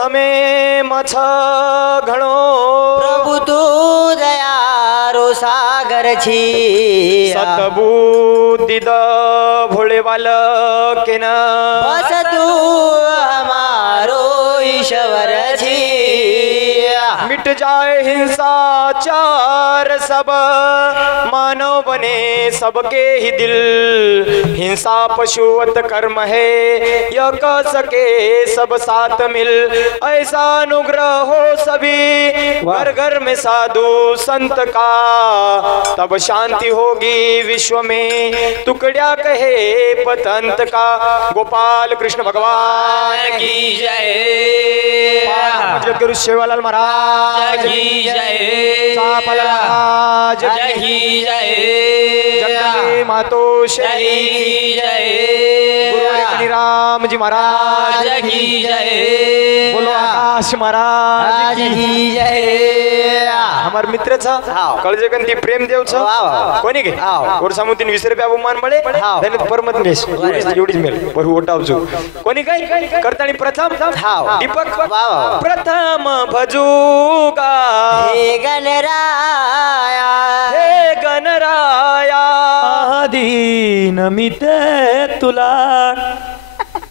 हमें मछ घणो प्रभु तू दयारो सागर छी सतबुद्धि द भोले बालक न बस तू हमारो ईश्वर छी मिट जाए हिंसाचार सब मानव बने सबके ही दिल हिंसा पशुवत कर्म है यह कह सके सब साथ मिल ऐसा अनुग्रह हो सभी घर घर में साधु संत का तब शांति होगी विश्व में टुकड़िया कहे पतंत का गोपाल कृष्ण भगवान की जय गुरु सेवालाल महाराज की जय सापल महाराज की जय जगदम्बे मातो श्री की जय गुरु राम जी महाराज की जय बोलो आकाश महाराज की जय हमार मित्र छ कळजेकंती प्रेम देव छ कोणी के और सामुतीन 20 रुपया अवमान मळे त्याने परमतनेश एवढीच मेल पर ओटावजो कोणी काय करतानी प्रथम दीपक प्रथम भजूगा हे गणराया हे गणराया दीन मित तुला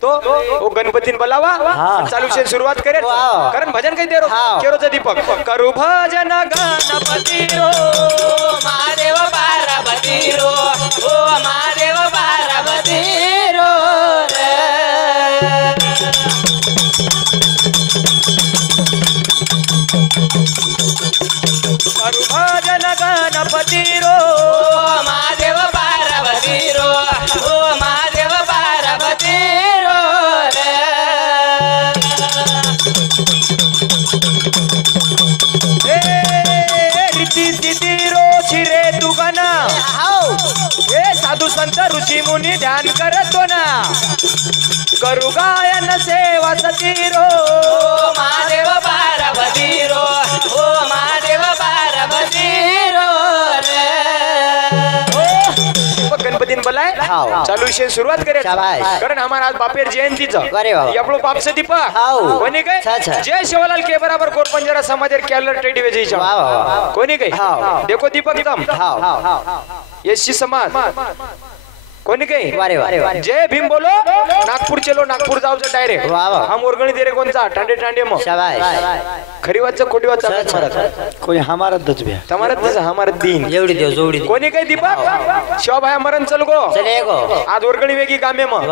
तो वो गणपतीन बोलावा चालू से सुरुवात करे कारण भजन काही दे रो केरोचा दीपक करू भजन गणपती रो महादेव पार्वती रो ओ महादेव पार्वती रो करू भजन गणपती रो महादेव पार्वती रो ओ महादेव पार्वती रो रीती सिद्धी रो शिरे तू गना हे साधू संत ऋषी मुनी ध्यान करतो ना करू गायन सेवा सती रो महादेव पार्वती रो ओ महादेव पार्वती रो गणपतीन बोलाय चालू विषय सुरुवात करे कारण हमारा आज बापेर जयंतीचं आपलो बापचं दीपक कोणी काय जय शिवलाल के बराबर कोरपंजरा समाजेर कॅलर टेडी वेजीचा कोणी काय देखो दीपक एकदम एससी समाज कोणी काही जय भीम बोलो नागपूर चलो नागपूर जाऊचं डायरेक्ट हम वर्गणी दे रे कोणचा टांडे टांडे मग खरी वाच कोटी वाच कोई हमारा दच भ्या तुम्हारा दच हमारा दिन एवढी देव जोडी कोणी काही दीपक शिवभाया मरण चल गो चले गो आज वर्गणी वेगी कामे मग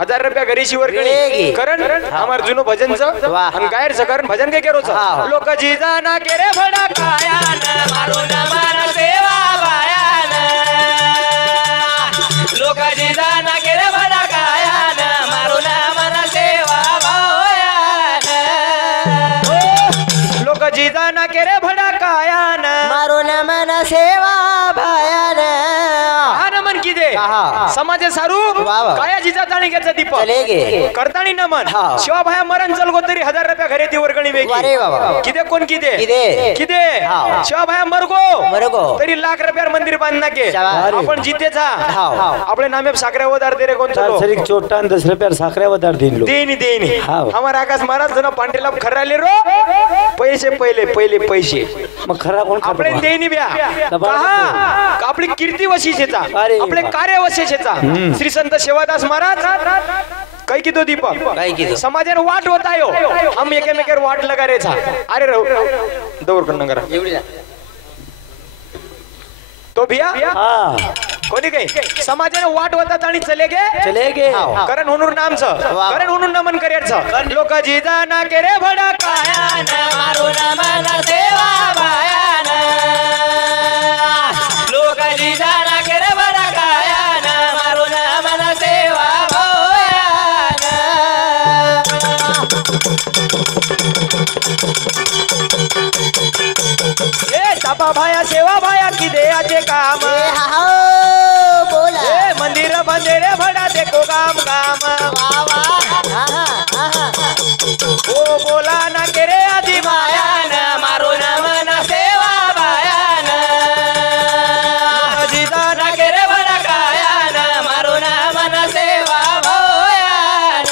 1000 रुपया घरीची वर्गणी करण हमार जुनो भजनचं आणि गायरचं कारण भजन काय केरोचं लोक जी जाना के रे भडा कायान मारो ना मारा सेवा बायान लोक जी जाना के रे भडा कायान मारो ना मारा सेवा बायान लोक जी जाना के रे भडा कायान मारो ना मारा सेवा बायान नमन की दे समाजे सारू काया जिजा जाणी घ्यायचा दीपक चले गे करतानी नमन शिवभाया मरण चल गो तरी 1000 रुपया घरे ती वर्गणी वेगी अरे बाबा किदे कोण किदे किदे शिवभाया मरगो तरी लाख रुपयार मंदिर बांधना के आपण जिते जा आपले नामे साखऱ्या वदार दे रे कोण चलो सरी चोटान 10 रुपया साखऱ्या वदार दिन लो देनी हमारा आकाश महाराज जण पांढरेला खराले रो पैसे पहिले पैसे मग खरा कोण आपले देनी ब्या कहा आपली कीर्ती वशीचेचा आपले कार्य वशीचेचा श्री संत सेवादास महाराज काही की तो दीपक समाजाने वाट होतायो हम एकेमेकर वाट लगा रे था अरे दौर करना करा तो भैया कोणी काही समाजाने वाट होतात आणि चले गे करण हुनूर नामचं करण हुनूर नमन करेचं लोक जी जाना के रे भडा कायान मारो ना मारा सेवा बायान लोक जी जाना के रे भडा कायान मारो ना मारा सेवा बायान ए तापा भाया सेवा भाया की देयाचे काम बोला मंदिर बंदेरे भडा देखो काम ओ बोला ना के रे आदि बायान मारो ना मना सेवा बायान जिदा ना के रे भडा कायान मारो ना मना सेवा बायान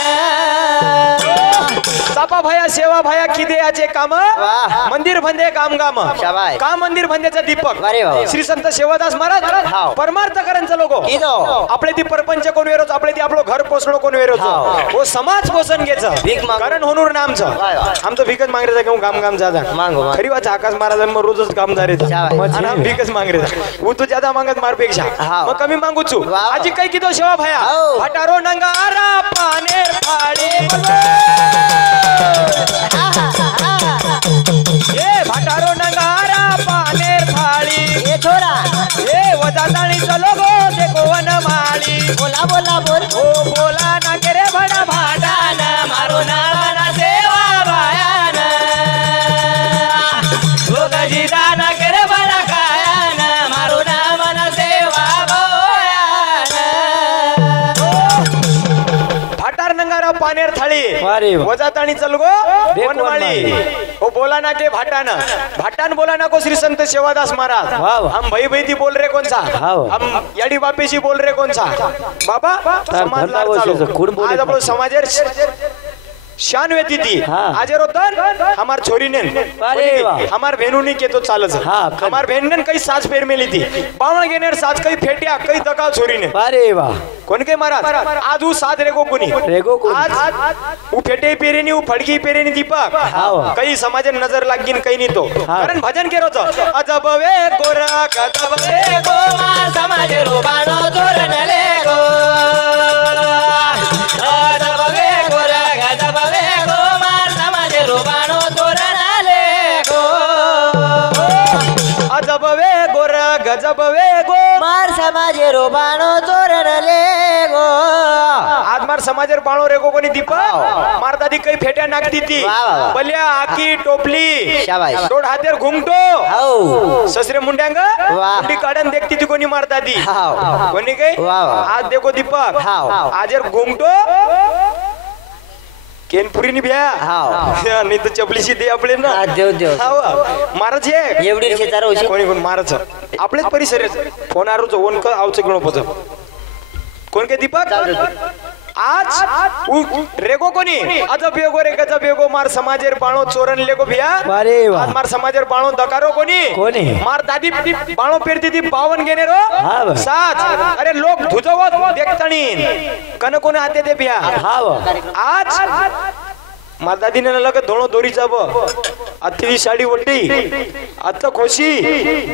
तापा भाया सेवा शेवा भाया किदे याचे काम वाह. मंदिर भंदे काम गाम शाबास. काम मंदिर भंदेचा दीपक अरे वा. श्री संत सेवादास महाराज हाव. परमार्थ करांचं लोक किदो आपले ती परपंच कोण वेरोच आपले ती आपलं घर पोसलो कोण वेरोच हाव. हो समाज पोषण घ्यायचं भीक मागू. कारण होनूर नामचं वाह, वाह. आमचं भीकच मागरे घेऊन काम काम जाता मागो, मागो. खरी वाच आकाश महाराजांना रोजच काम झाले शाबास. आणि आम भीकच मागरे वो तू ज्यादा मागत मारपेक्षा हाव. मग कमी मागू छू वाह. आजी काही किदो शेवा भाया हाव. भटारो नंगारा पानेर फाडे ए भटारो नंगारा पानेर फाळी ये छोरा ए वजाताणी चलो गो देखो वनमाळी बोला बोला बोल ओ बोला ना के रे भडा भाटान मारो ना मना सेवा बायान भोगजी दान कर बडा कायान मारो ना मना सेवा बायान भाटार नंगारा पानेर थाळी अरे वा. वजाताणी चल गो देख वनमाळी वनमाळी. ओ बोला ना के भाटान भाटान बोला ना को श्री संत सेवादास महाराज वाह, वाह. हम भाई भाई बोल रहे कौन सा हाव. हम याडी बापेशी बोल रहे कौन सा बाबा समाज धंदा वैसे कोण बोले आज आपण नाही. समाजेर शान वेती थी हाँ. आज रोतन हमार छोरी ने अरे वाह. हमार बहनों ने के तो चालच हाँ, कर. हमार बहन ने कई साज पेर में ली थी बावण गेनेर साज कई फेटिया कई दकाव छोरी ने अरे वाह कोण के महाराज आज ऊ साथ रेगो कुनी रेगो कोणी. आज ऊ फेटे पेरेनी ऊ फडकी पेरेनी दीपक हाव. कई समाज नजर लागीन कई नहीं तो हाँ. कारण भजन के रोज अजब वे गोरा गजब वे ए गो मा समाज रोबानो तोरण ले गो अदब वे गोरा गदब वे गो मा समाज रोबानो तोरण ले गो अजब वे गोरा गजब वे गो मार समाज रोबानो तोरण ले गो आज मार समाजेर बाळो रेगो कोणी दीपक मार दादी काही फेट्या नागती ती वाह, वाह, वाह. बल्या आकी टोपली शाबास. दोड हातेर घुमटो हाव ससरे मुंड्यांग वाह. मुंडी काढन देखती ती कोणी मार दादी हाव. कोणी काही वाह, वाह. आज देखो दीपक हाव. आजेर घुमटो केनपुरीनी भ्या हाव. नाही तर चपलीशी दे आपले ना हा, देव देव हाव महाराज ये एवढी शेतार होशी कोणी कोण मारच आपलेच परिसर फोन आरूच ओन क आवच गणपच कोण के दीपक आज रेगो कोणी अजब येगो रे गजब येगो मार समाजेर बाणो चोरन लेगो भिया अरे आज वाह मार समाजेर बाणो दकारो कोणी कोणी? मार दादी बाणो पेरती ती पावन घेणे रो हा बा. साथ अरे लोक धुजवत देखतणी कन कोण आते ते भिया हाव आज मार दादीने लगत धोळो दोरी जाब अति साडी वटी अत खोशी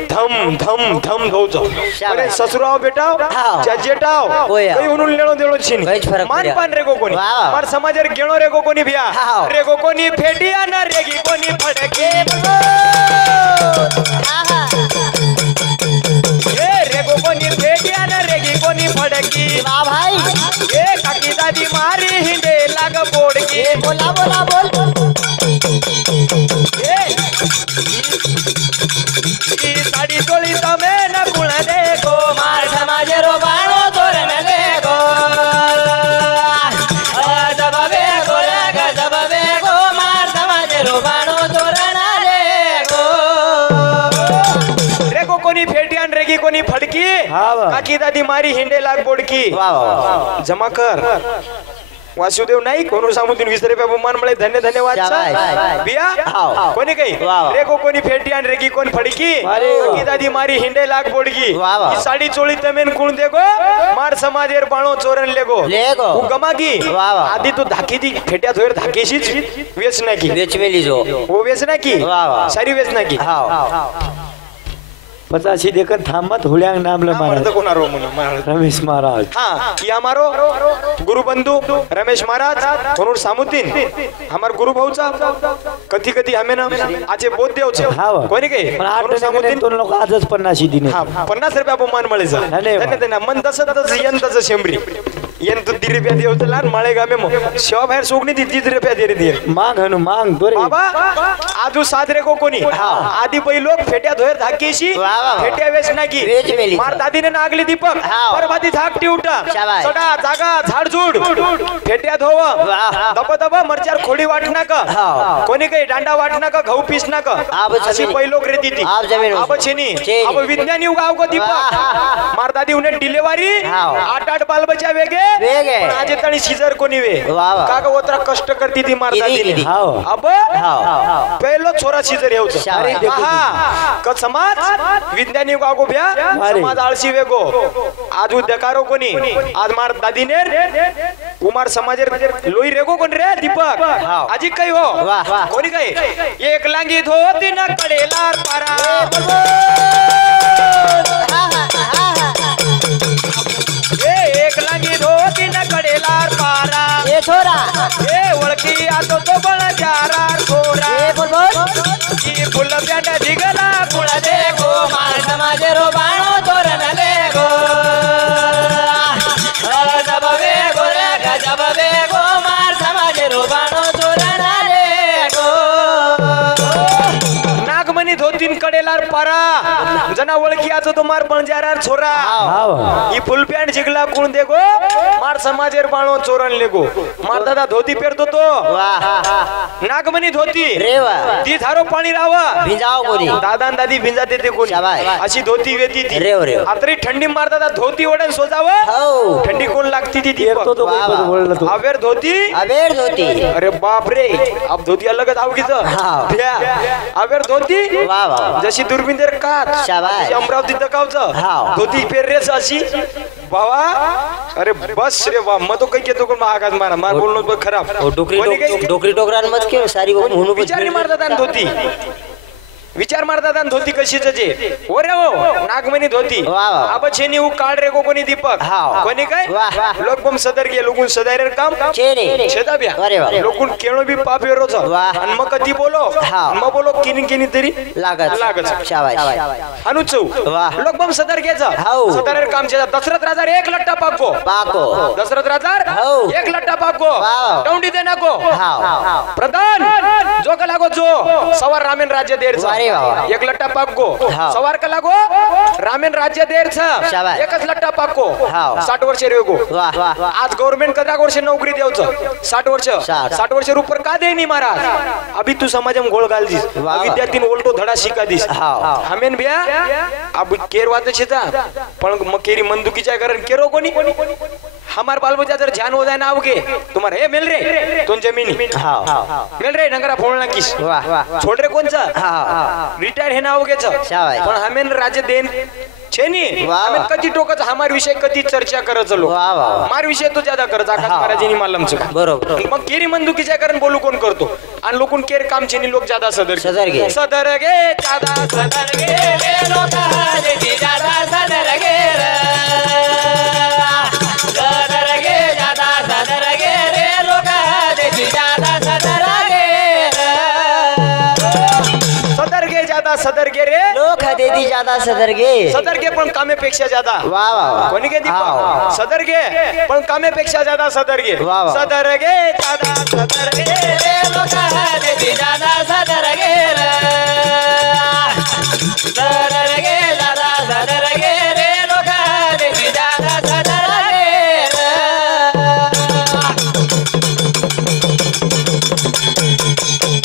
धम धम धम धोज अरे ससुराव बेटाव हाव. जजेटाव होया. काही उनुन लेणो देळो छिन काहीच फरक मान नाही. पान रेगो कोणी वाव. मार समाजेर गेणो रेगो कोणी भिया हाव. रेगो कोणी फेटिया ना रेगी कोणी फडके ए रेगो कोणी फेटिया ना रेगी कोणी फडकी वाह भाई ए काकी दादी मारी हिंडे लाग बोडकी बोला बोला बोल ए ई साडी चोळी तमे न गुण दे गो मार समाज रोबानो तोरण ले गो अदब वे गोरा गदब वे गो मार समाज रोबानो तोरण ले गो रेगो कोणी फेटियान रेगी कोणी फडकी हाव. काकी दादी मारी हिंडे लाग बोडकी वाह वाह जमा कर वासुदेव नाही कोण सांगू 20 रुपये बहुमान मिळे धन्य धन्यवाद शाबास. बिया हाव. कोणी काही वाह, वाह. रेगो कोणी फेटी आणि रेगी कोण फडकी अरे वाह. की दादी मारी हिंडे लाग बोडगी वाह, वाह. ही साडी चोळी तमेन कोण देगो मार समाजेर बाणो चोरन लेगो लेगो. उ गमागी वाह, वाह. आधी तू धाकी दी फेट्या धोर धाकेशीच वेच नाही की वेच मेली जो हो वेच नाही की वाह, वाह. सारी वेच नाही की हाव पचासी देखन थांबत हुड्यांग नामलं मर्द महाराज कोण आरो म्हणून महाराज रमेश महाराज हाँ ये हमारो गुरु बंधु रमेश महाराज थोनुर सामुद्दीन हमार गुरु भाऊचा कधी कधी हमें ना आजे बोध देवचे हाव. कोणी काही पण आठ थोनुर सामुद्दीन तो लोक आजच 50 दिने हा 50 रुपया बहुमान मळेचं धन्यवाद. धन्य धन्य मन तसं तसं यन तसं शेंबरी यन तू 3 रुपया देवचं लहान माळे गामे मग शेवा बाहेर सोगणी ती 30 रुपया दे रे मांग हनु मांग दोरे बाबा आजू सादरे को कोणी आधी पै लोक फेट्या धोयर धाकेशी वाह, वाह, वाह. फेट्या वेच नाकी वेच मेली. मार दादीने नागली दीपक हाव. परभाती झाकटी उठा शाबास. सडा जागा झाडझूड फेट्या धोव वाह. दब दब मरचार खोडी वाटना का हाव. कोणी काही दांडा वाटना का गहू पिसना का आब अशी जमीन. पै लोक रेती ती आब जमीन आब होती. छेनी छेनी. अब विज्ञानी गाव को दीपक वाह. मार दादी उन्हें डिलेवरी हाव. 8 बाल बच्चा वेगे वेग आहे. पण आजे तणी सीजर कोणी वे वा वा. का ग ओतरा कष्ट करती ती मारता किती, दिली किती? हाव. अब हाव. पहिलो छोरा सीजर येऊच शाबास. का समाज विज्ञानिक आगो भ्या अरे. समाज आळशी वेगो आज उद्यकारो कोणी आज मार दादीने कुमार समाजेर लोई रेगो कोण रे दीपक हाव. आजी काही हो वाह, वाह. कोणी काही एक लांगी धोती न कडेलार पारा एक लांगी धोती न कडेलार पारा ए छोरा ए ओळखी आतो तो बळ चारा छोरा ए बोल बोल की फुल पॅन्ट जिगला कुळ दे गो मार समाजे रो बाणो तोरण ले गो गजब वे गो रे गजब वे गो मार समाजे रो बाणो तोरण ले गो नागमणी धोतीन कडेलार पारा जना ओळखी आतो तो मार बळजारार छोरा हाव. ही फुल पॅन्ट जिगला कुण दे गो मार समाजेर बाणो चोरण ले गो मार दादा धोती पेरतो तो वाह नागमणी धोती रे वा ती धारो पाणी राव भिजाव कोणी दादा आणि दादी भिंजा देते कोणी शाबास. अशी धोती वेती ती रेव, रेव. आतरी थंडी मारता धोती ओढण सोजाव हो थंडी कोण लागती ती दीपक एकतो तो वा, वा. काही बोलला तो अवेर धोती अबेर धोती अरे बाप रे अब धोती अलगच आव की हाव. अवेर धोती वा वा जशी दुर्बिंदर कात शाबास. जशी अमरावती दकावच हाव. धोती पेर रेस अशी बाबा अरे बस रे बा मग तो काही येतो कोण महागात मारा मार बोलणं खराब कोणी काही डोकरी टोकरांमध्ये केव सारी म्हणून विचारी मारतात आणि धोती विचार मारतात आणि धोती कशीच जे हो रे हो नागमणी धोती वा, वा. अब छेनी उ काढ रे को कोणी दीपक हाव. कोणी काय वा, वा. लोक बम सदर गे लोकून सदायर काम चेने छेदा ब्या अरे वा. लोकून केळो बी पाप येरोच वा. आणि मग कधी बोलो हाव. मग बोलो किनी किनी तरी लागत लागत शाबास अनुचौ वा. लोक बम सदर घ्यायचा हाव. सदायर काम छेदा दशरथ राजा एक लट्टा पाको पाको दशरथ राजा हाव. एक लट्टा पाको वाव. टौंडी दे नको हाव प्रधान जो का लागो जो सवार रामेन राज्य देर वारे वा. एक लट्टा पाको हाव. सवार का लागो रामेन राज्य देर शाबास. एकच लट्टा पाको हाव. 60 वर्ष रेगो वाह वाह आज गव्हर्नमेंट कदा वर्ष नोकरी देवचं 60 वर्ष 60 वर्ष ऊपर का दे नहीं महाराज अभी तू समाजम गोळ घाल दिस वाह. विद्यार्थी उलटो धडा शिका दिस हाव. हमेन भ्या अब केर वात छेता पण मग केरी मंदुकीच्या कारण केरो कोणी हमार बाल बच्चा जर ध्यान हो जाए ना आवगे तुम्हारे हे मिल रे तुम जमीनी हाव मिल रे नगरा फोडला किस वाह वाह छोड़ रे कोणचा हाव रिटायर है ना आवगे शाबास. पण हमेन राज्य देन छेनी वाह, हमेन वाह. कधी टोकच हमार विषय कधी चर्चा करत चलो वाह, वाह, वाह. मार विषय तो ज्यादा करत आकाश हाव. महाराजांनी मालम चुका बरोबर मग केरी मंदुकीच्या कारण बोलू कोण करतो आणि लोकून केर काम छेनी लोक ज्यादा सदर सदर घे. सदर गे ज्यादा सदर गे रे लोक हाजे जादा सदर गे सदर गे जादा सदर गे रे लोक हाजे जादा सदर गे सदर गे ज्यादा सदर गे रे लोक देती ज्यादा सदर गे सदर गे पण कामेपेक्षा ज्यादा वाह वाह वाह. कोणी गे हाव. दीपक सदर गे पण कामेपेक्षा ज्यादा सदर गे वाह, वाह. सदर गे ज्यादा सदर गे रे लोक हाजे जादा सदर गे सदर गे जादा सदर गे रे लोक हाजे जादा सदर गे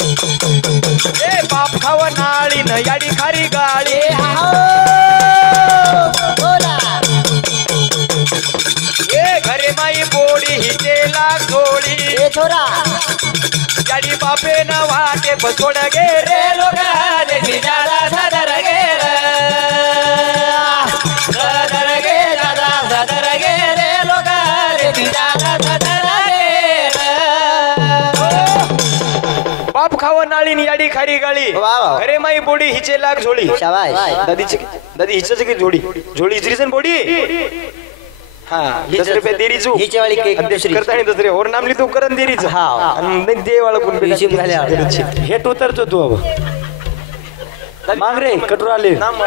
ए बाप खाव नाळी न याडी खारी गाळी ए घरे माई बोडी हिचे लाग झोळी ए छोरा याडी बापे न वाटे बसोड गे रे रे लोक हाजे जादा सदर गे सदर गे जादा सदर गे रे लोक हाजे जादा सदर गे बाप खाव नाळी न याडी खारी गाळी वाह, वाह. घरे माई बोडी हिचे लाग झोळी शाबास दादी हिचं की जोडी जोडी इजरीसन बोडी हा 10 रुपये देरीचू हिच्या वाली केक अध्यक्ष दुसरी. करता आणि दुसरे और नाम लिहितो करण देरीच हाव. आणि दे वाला कोण हिशोब झाल्यावर. हेट उतरतो तू अब मांगरे कटोर आले नाम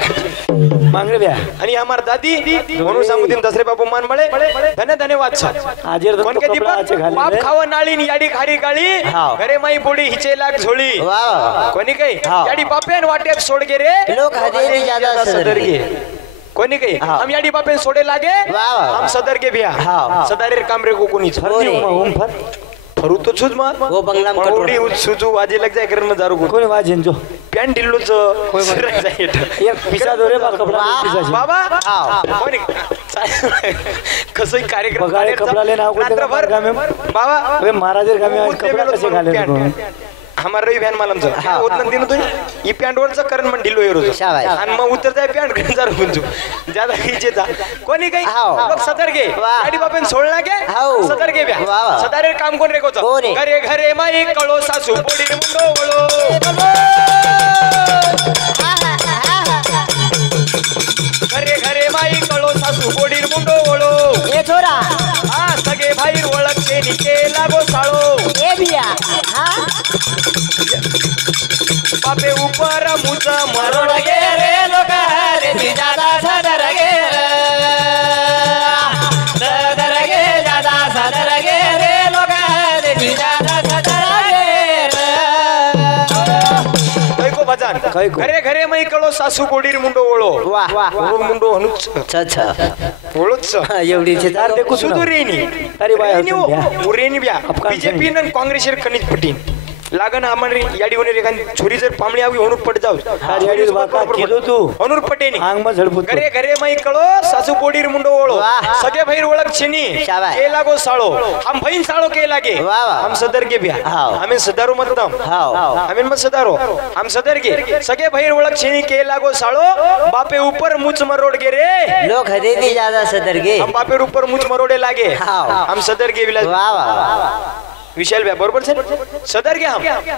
मांगरे ब्या आणि हमार दादी म्हणून सांगू दिन दसरे बाबू मान मळे धन्यवाद छा आजेर तो कोण के कपडा आचे दीपक बाप घाले खाव नाळी न याडी खारी गाळी हाव. घरे माई बोडी हिचे लाग झोळी वाह वाह वाह. कोणी काही हाव. याडी बापेन वाटेत सोड गे रे लोक हजेरी ज्यादा सदर गे. कोणी काही हाव. हम याडी बापेन सोडे लागे वाह, वाह. हम सदर के भ्या हाव. सदारे काम रे को कोणी हो रे. ओम फर फरू तो छुज मा वो बंगला में कोडी कटोरा. सुजू वाजे लग जाए करन दारू को कोणी वाजेन जो पॅन ढिल्लोच एक पिसा दो रे बा कपडा वाह. पिसा बाबा हाव. कोणी कसं कार्यक्रम बघाले कपडाले नाव कोणते रात्रभर गामे बाबा अबे महाराज गामे कपडा कसे घाले हमारा रही बहन मालम जो होत न दिन तुझे ई पैंट वरचं करण म्हण ढिलो हे रोज आणि मग उतर जाय पैंट घेऊन जरा गुंजू ज्यादा खीचेचा कोणी काही लोक सतर गे गाडी बापेन सोडला के सतर गे ब्या सदारे काम कोण रे कोच घरे घरे माई कळो सासू पोडी मुंडो वळो घरे घरे माई कळो सासू पोडी मुंडो वळो ए छोरा हा सगळे बाहेर ओळखचे निके लागो साळो ए बिया हा बापे ऊपर मुच मरोड गे रे लोक रे ती जादा सदर गे सदर गे जादा सदर गे रे लोक रे ती जादा सदर गे कैको भजन घरे घरे मै कळो सासू पोडीर मुंडो ओळो वाह वाह मुंडो हनुच अच्छा ओळोच एवढी चार देखू सुदुरेनी अरे बाय उरेनी ब्या बीजेपी न काँग्रेस कणित पटीन लागन आमरी याडी होणे रे छोरी जर पामणी आवी होणूर पट जाऊ याडी बाका किदो तू होणूर पटेनी आंग म झडपूत घरे घरे मै कळो सासू पोडीर मुंडो ओळो सगळे भैर ओळख छिनी के लागो साळो हम भईन साळो के लागे हम सदर के ब्या हमें सदारो मतम हमें मत सदारो हम सदर के सगळे भैर ओळख छिनी के लागो साळो बापे ऊपर मुच मरोड गे रे लोग हदेती ज्यादा सदर गे हम बापे ऊपर मुच मरोडे लागे हम सदर के विला वाह वाह विशाल भैया बरोबर से सदर के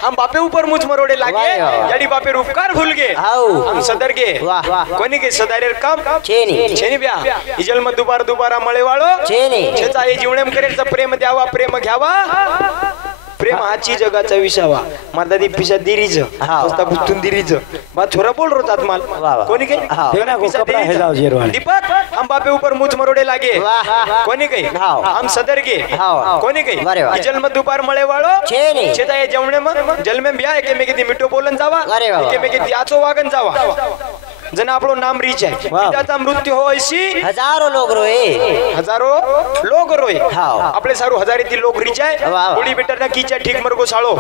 हम बापे ऊपर मुझ मरोड़े लागे याडी बापे उपकार भूल गए हम सदर के कोणी के सदारेर काम छेनी ब्या इजल मत दुबारा मळे वाळो छेचा हे जीवणेम करेचा प्रेम द्यावा प्रेम घ्यावा प्रेम हाची जगाचा विसावा मारदादी पिसा दिरीज पस्ता गुतून दिरीज बा छोरा बोल रोतात माल कोणी के देना को कपड़ा है जाओ जेरवाल दीपक हम बापे ऊपर मुझ मरोड़े लागे कोणी के हम सदर के कोणी के इजल मत दुपार मळे वाळो छेता हे जेवणे मग जल में ब्या एके मेके दी मिठो बोलन जावा एके मेके दी आचो वागन जावा जन आपलो नाम रीच आहे पिताचा मृत्यू हो ऐसी हजारो लोग रोए आपले सारू हजारीतील लोक रीच आहे पुडी बेटर कीच्या ठीक मरगो साळो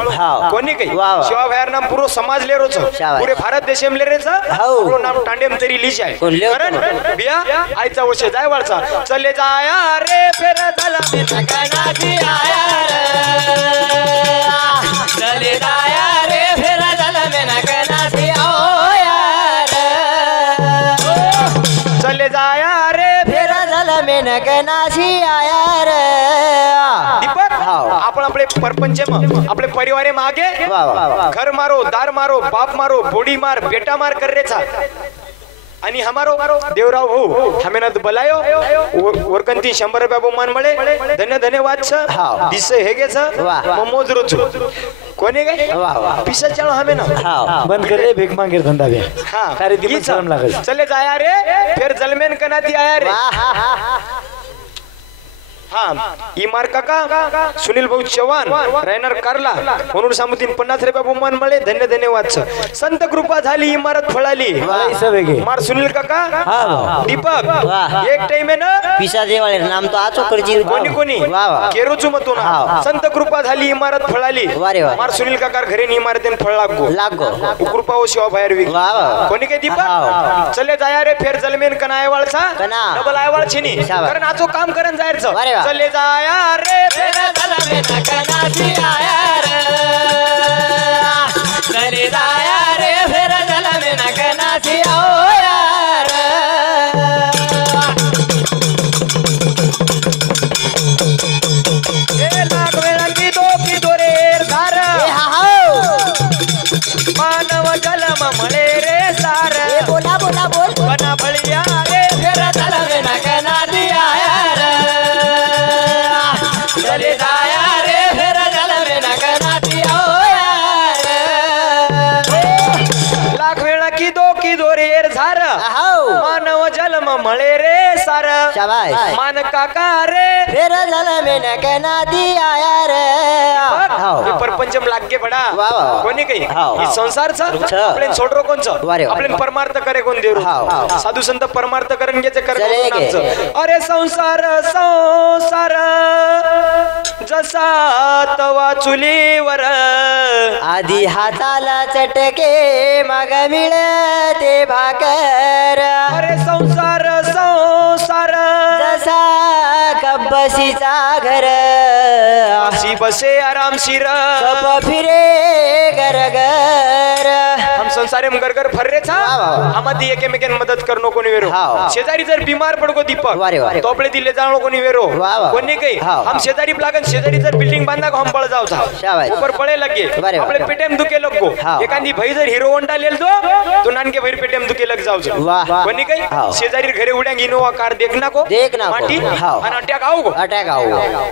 कोणी काही शिवा भयार नाम पुरो समाज ले रोच पुरे भारत देशम ले रेच पुरो नाम टांडेम तरी लिच आहे कारण बिया आईचा वशे जाय वाळचा चले जाया रे फेर झाला मी कनाची आया चले जाया रे फेर झाला मी कनाची चले जाया रे फेर झाला मी कनाची आया रे दीपक आपण आपले परपंच आपले परिवारे मागे घर मारो दार मारो बाप मारो बोडी मार बेटा मार कर रेचा आणि हमारो देवराव भाऊ हमें बलायो वरकंती 100 रुपया बहुमान मळे धन्यवाद छ दिस हेगे छ ममोज रोच कोणी गे पिसा चलो हमें ना बंद कर रे भीख मांगे धंदा बे हां सारे दिन शर्म लागल चले जाया रे फिर जलमेन कनाती आया रे हाँ इमार काका सुनील भाऊ चव्हाण रायनर कारला म्हणून सामुतीन 50 रुपया बहुमान मळे धन्यवाद संत कृपा झाली इमारत फळाली मार सुनील काका दीपक एक टाइम है ना पिसा देवाले नाम तो आचो करजी कोणी केरोचू मतो ना संत कृपा झाली इमारत फळाली मार सुनील काका घरे इमारतीन फळ लागो कृपा हो शिवा बाहेर वी कोणी के दीपक चले जाया रे फेर जलमेन कनाय वाळसा डबल आयवाळ छिनी कारण आचो काम करन जायरचं चले जाया रे फेर झाला मी कनाची आया चले जाया रे फेर झाला मी कनाची लाख वेळा की दो रे धार मानव जलम मळे रे सार बोला बना बळिया रे फेर झाला मी कनाची आया चले जाया रे फेर झाला मी कनाची लाख वेळा की दो रे झार मानव जलम मळे रे सार मान काका रे फेर झाला मी कनाची आया रे परपंचम लागे बडा कोणी काही संसार आपले सोडरो कोणच आपले परमार्थ करे कोण देऊ साधू संत परमार्थ करण घ्यायचे कर अरे संसार जसा तवा चुलीवर आधी हाताला चटके मग मिळते भाकर अरे संसार बसीचा घर बसी बसे आरामशीर कप फिरे घर घर हम संसारे में घर घर फर रे छा आमादी एकेमेकेन मदत करनो कोणी वेरो हाव. शेजारी जर बीमार पडको दीपक वारे वा. तो आपले दिले जाणो कोणी वेरो वा वा. कोणी काही हाव. हम शेजारी लागन शेजारी जर बिल्डिंग बांधा को हम पळ जाव था शाबाश. ऊपर पळे लगे वारे वा. आपले पेटेम दुखे लगो हाव. एखादी भाई जर हिरो होंडा लेल तो नानके भैर पेटेम दुखे लग जाव वाह. कोणी काही हाव. शेजारी घरे उड्या इनोवा कार देखना को देखना को. माटी हाव. आणि अटॅक आऊ को अटॅक आओ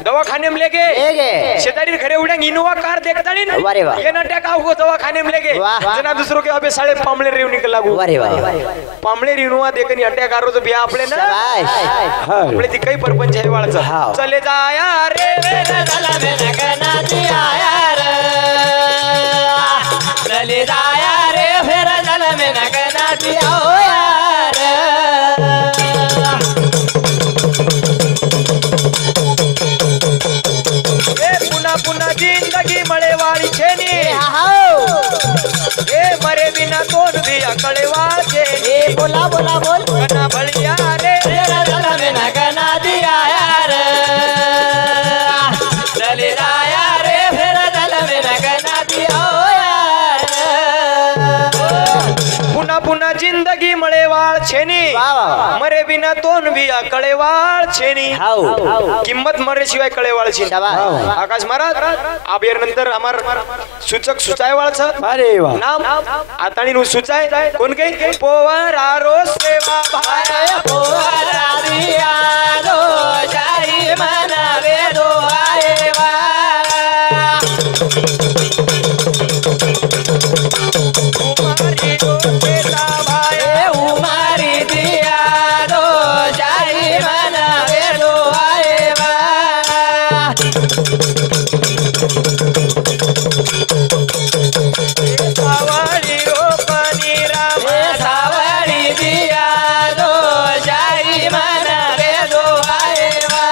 दवाखाने में लेके लेके. शेजारी घरे उड्या इनोवा कार देखतानी ना वारे वा. ये ना अटॅक आऊ को दवाखाने में लेके वाह. जना दूसरों के अबे साले पामले रेव निकल लागू वारे वा. पामले रिनुवा देखनी अटॅक आरो तो बिया आपले ना शाबाश. हाय. आपले ती काही परपंच आहे वाळचं हाव. चले जाया रे चला मेरा गणाती आया रे चले जाया रे फिर चला मेरा गणाती आओ यार ए पुन्हा पुन्हा जिंदगी मळे वाळी छेनी ए मरे बिना कोण भी अकळे वाचे ए बोला बोला बोल. कना बळिया रे फिर चला मेरा गणाती आया रे चले जाया रे फिर चला मेरा गणाती आओ यार पुन्हा पुन्हा जिंदगी मळे वाळ छेनी वा वा वा. मरे बिना तोन भी अकळे वाळ छेनी हाऊ. किंमत मरे शिवाय कळे वाळ छेनी शाबाश. आकाश महाराज आबेर नंतर अमर सूचक सुचाय वाळचं अरे वा नाम आताणी नु सुचाय कोण काही पोवरारो सेवा भाया पोरा दिया दो जाई मनावे दो आए वा कुमारी डोकेचा भाया उमारी दिया दो जाई मनावे दो आए वा सावळी रोपणी राम सावरी दिया दो जाई मनावे दो आए वा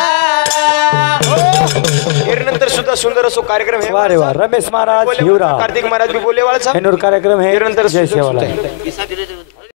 नंतर सुद्धा सुंदर असो कार्यक्रम हे वा रे वा रमेश महाराज बोले हिवरा कार्तिक महाराज भी बोले वाळचा हेनूर कार्यक्रम है नंतर जय सुचक सेवालाल सुचाय.